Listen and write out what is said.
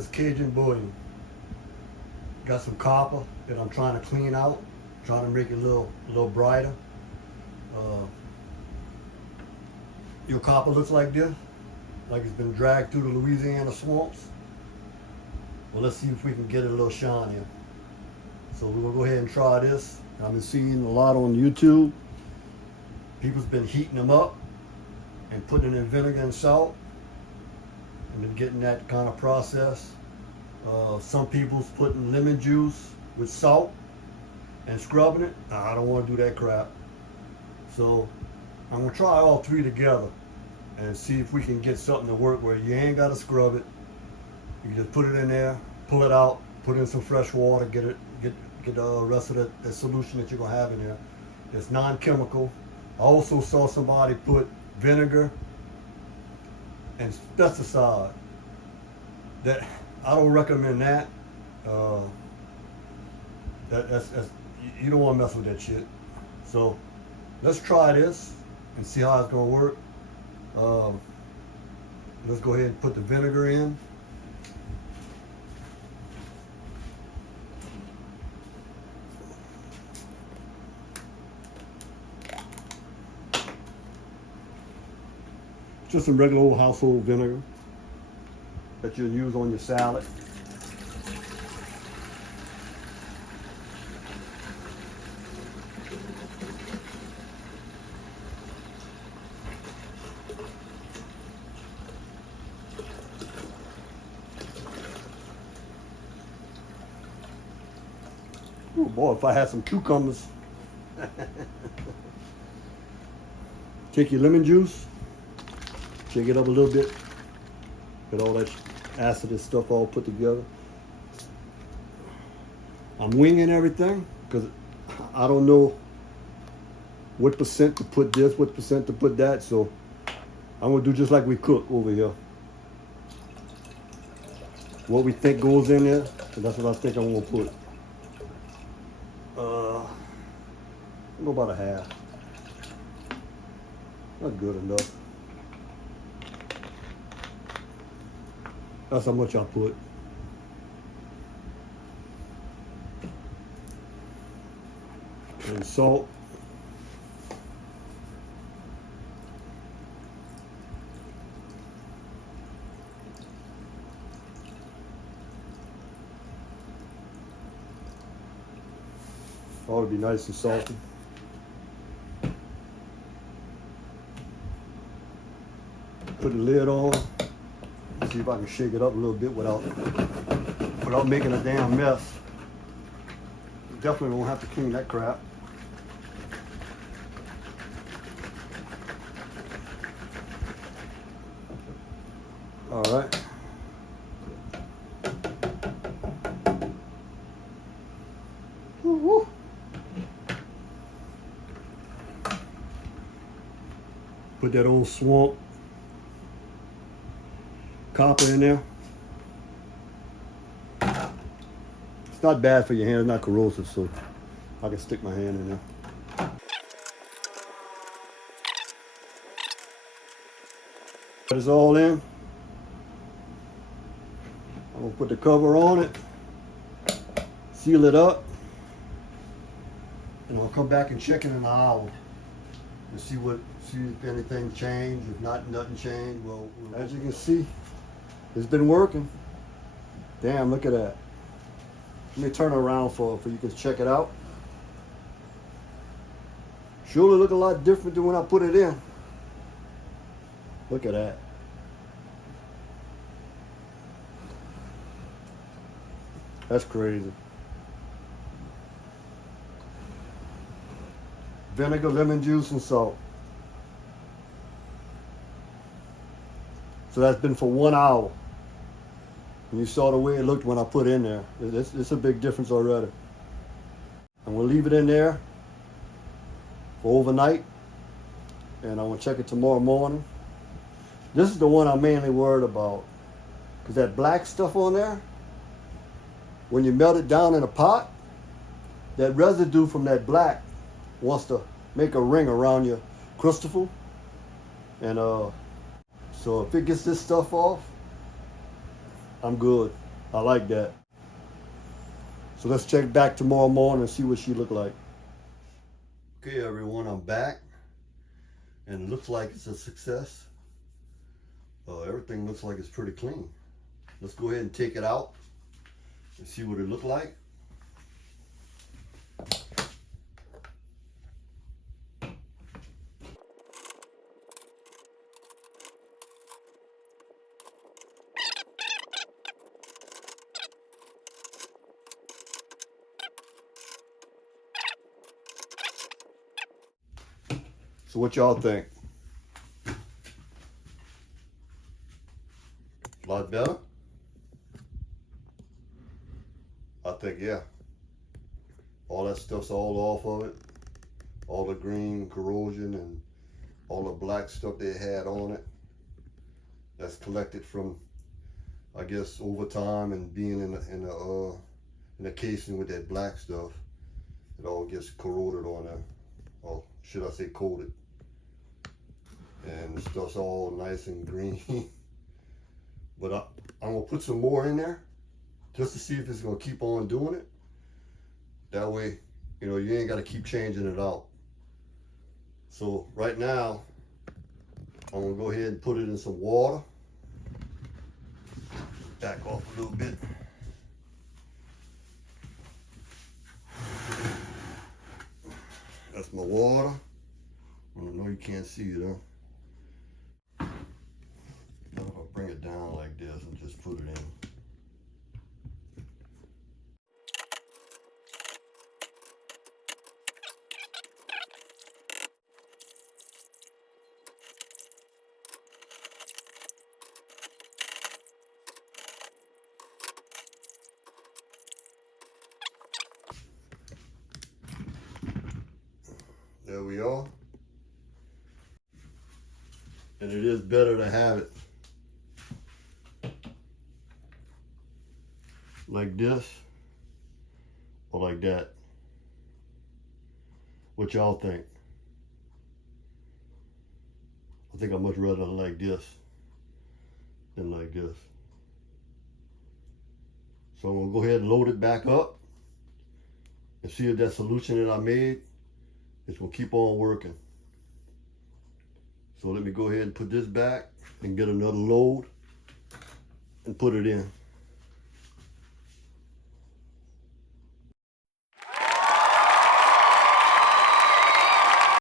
is Cajun Bullion. Got some copper that I'm trying to clean out, trying to make it a little brighter. Your copper looks like this, like it's been dragged through the Louisiana swamps. Well, let's see if we can get it a little shinier. So we're gonna go ahead and try this. I've been seeing a lot on YouTube. People's been heating them up and putting it in vinegar and salt and been getting that kind of process. Some people's putting lemon juice with salt and scrubbing it. I don't want to do that crap. So I'm gonna try all three together and see if we can get something to work where you ain't gotta scrub it. You just put it in there, pull it out, put in some fresh water, get the rest of the solution that you're gonna have in there. It's non-chemical. I also saw somebody put vinegar and pesticide. That I don't recommend that. That's you don't want to mess with that shit. So let's try this and see how it's gonna work. Let's go ahead and put the vinegar in. Just some regular old household vinegar that you'll use on your salad. Oh boy, if I had some cucumbers. Take your lemon juice. Shake it up a little bit. Get all that acid and stuff all put together. I'm winging everything because I don't know what percent to put this, what percent to put that. So I'm gonna do just like we cook over here. What we think goes in there, and that's what I think I'm gonna put. I'll go about a half. Not good enough. That's how much I put. And salt. Ought to be nice and salty. Put the lid on. See if I can shake it up a little bit without making a damn mess. Definitely won't have to clean that crap. All right. Woo-hoo. Put that old swamp copper in there. It's not bad for your hand, it's not corrosive, so I can stick my hand in there. Put it all in. I'm gonna put the cover on it, seal it up, and I'll come back and check it in an hour and see if anything changed. If not, nothing changed. Well, as you can see, it's been working. Damn, look at that. Let me turn it around for you can check it out. Surely look a lot different than when I put it in. Look at that. That's crazy. Vinegar, lemon juice, and salt. So that's been for 1 hour. And you saw the way it looked when I put it in there. It's a big difference already. I'm gonna leave it in there for overnight, and I'm gonna check it tomorrow morning. This is the one I'm mainly worried about, because that black stuff on there, when you melt it down in a pot, that residue from that black wants to make a ring around your crystal. And so if it gets this stuff off, I'm good. I like that. So let's check back tomorrow morning and see what she look like. Okay, everyone, I'm back. And it looks like it's a success. Everything looks like it's pretty clean. Let's go ahead and take it out and see what it looked like. So what y'all think? A lot better? I think, yeah. All that stuff's all off of it. All the green corrosion and all the black stuff they had on it. That's collected from, I guess, over time and being in the casing with that black stuff. It all gets corroded on there. Or should I say coated. And the stuff's all nice and green. But I'm gonna put some more in there just to see if it's gonna keep on doing it. That way, you know, you ain't gotta keep changing it out. So right now, I'm gonna go ahead and put it in some water. Back off a little bit. That's my water. I know you can't see it, huh? Now if I bring it down like this and just put it in. There we are. And it is better to have it like this or like that. What y'all think? I think I'd much rather like this than like this. So I'm gonna go ahead and load it back up and see if that solution that I made is gonna keep on working. So let me go ahead and put this back and get another load and put it in.